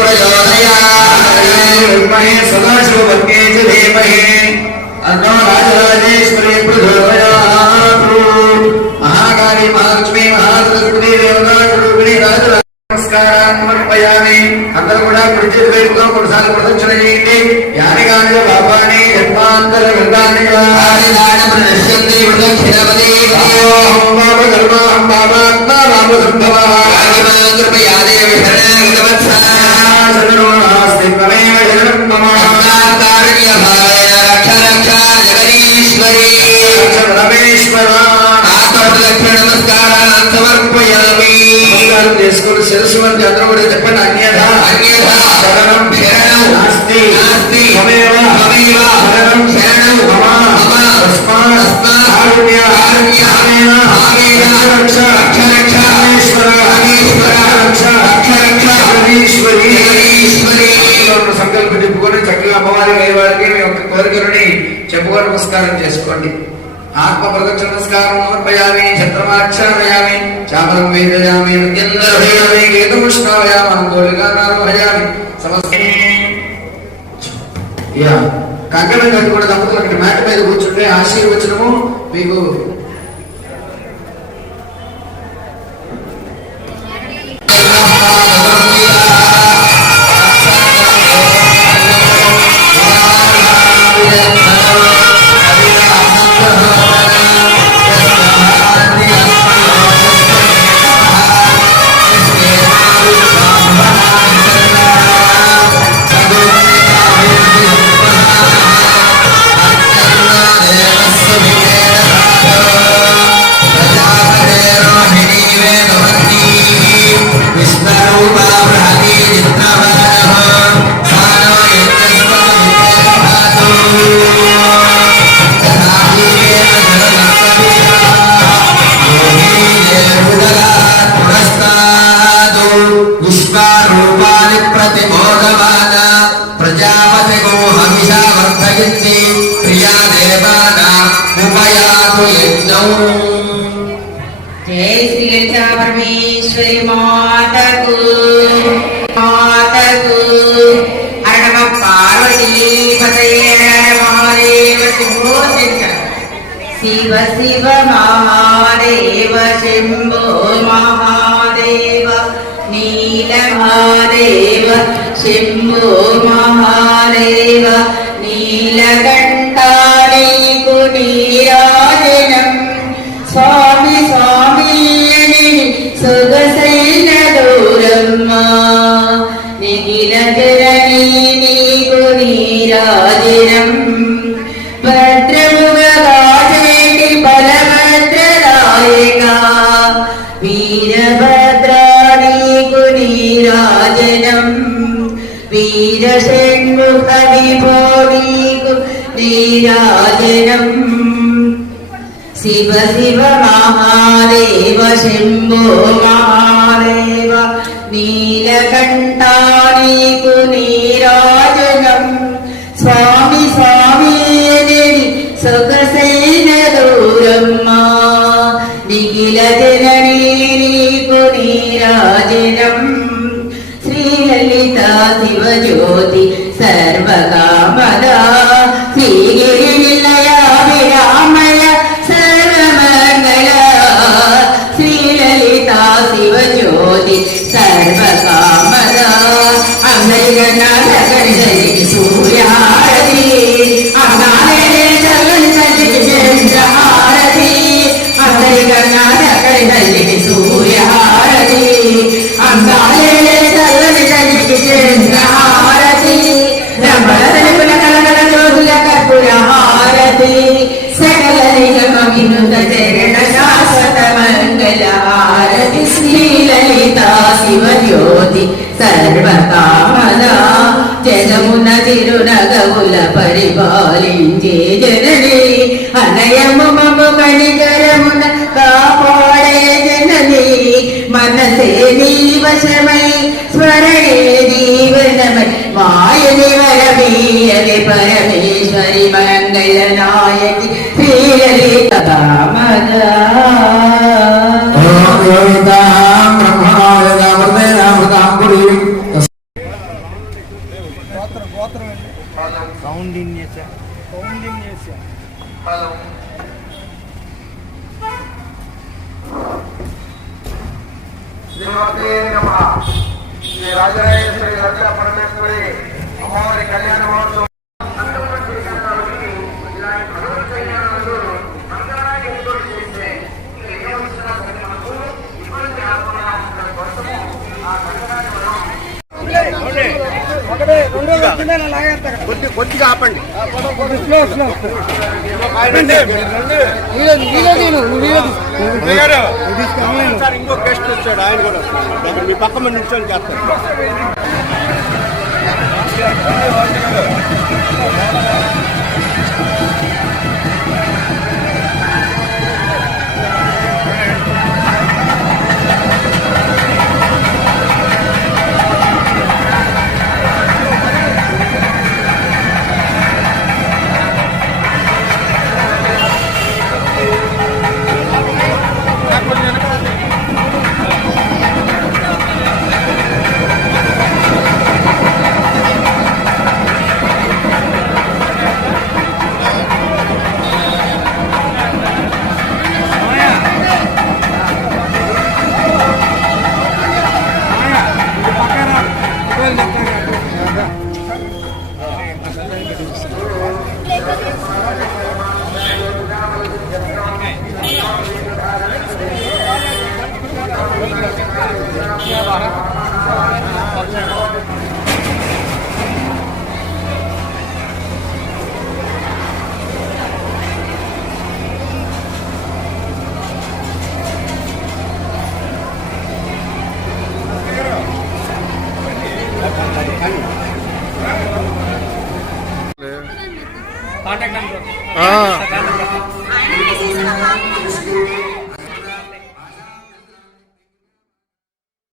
ప్రచోదయా సదాశివకే ధీమహి అన్నో సమర్పయామి. అందరూ కూడా కుడి చేతి వైపుతో కొనసాగి ప్రదక్షిణ చేయండి. యాని కాని బాబాని జన్మాంతర ప్రదర్శంతి రామ సంభవ చక్కగా అమ్మవారి గారి వారికి మీ యొక్క కోరికలని చెప్పుకొని నమస్కారం చేసుకోండి. ఆత్మ ప్రదక్ష నమస్కారం సమర్పయామి చంద్రమాక్షామయామి చామరం వేదయామి నృత్యందరభయామి గీతముష్ణామయామి అంగోలికానామయామి సమస్త కంకణం కట్టుకున్న దంపతులు అక్కడ మేట మీద కూర్చుంటే ఆశీర్వచనము మీకు గో హమిషా వర్ధయంతి. ప్రియా దేవానా ఉపయాతు యజ్ఞం జై శ్రీ లలితా పరమేశ్వరి మాతకు మాతకు. హర పార్వతీ పతయే మహాదేవ శంభో శంకర. శివ శివ మహాదేవ శంభో మహాదేవ నీల మహాదేవ. శంభో మహాదేవ నీలకంఠానీకు నీరాజనం నీరాజనం శివ శివ మహాదేవ శంభో మహాదేవ నీలకంఠా నీకు నీరాజనం స్వామి స్వామి వినుత చరణ శాశ్వత మంగళ ఆరతి శ్రీలలిత శివజ్యోతి సర్వకామల జగమున తిరునగముల పరిపాలించే జనని అనయము మము కణికరమున కాపాడే జనని మనసే నీ వశమై స్మరణే జీవనమై మాయని వరమీయని పరమేశ్వరి మంగళ నాయకి కౌంటింగ్ చేశా కౌంటింగ్ చేశా శ్రీమతే నమ. శ్రీ రాజరాజేశ్వరి లక్ష పరమేశ్వరి అమ్మవారి కళ్యాణ మహోత్సవం కొద్ది కొద్దిగా ఆపండి. ఇంకో గెస్ట్ వచ్చాడు ఆయన కూడా. వస్తాడు. మీ పక్క మంది నిల్చొని చేస్తారు. Contact number contact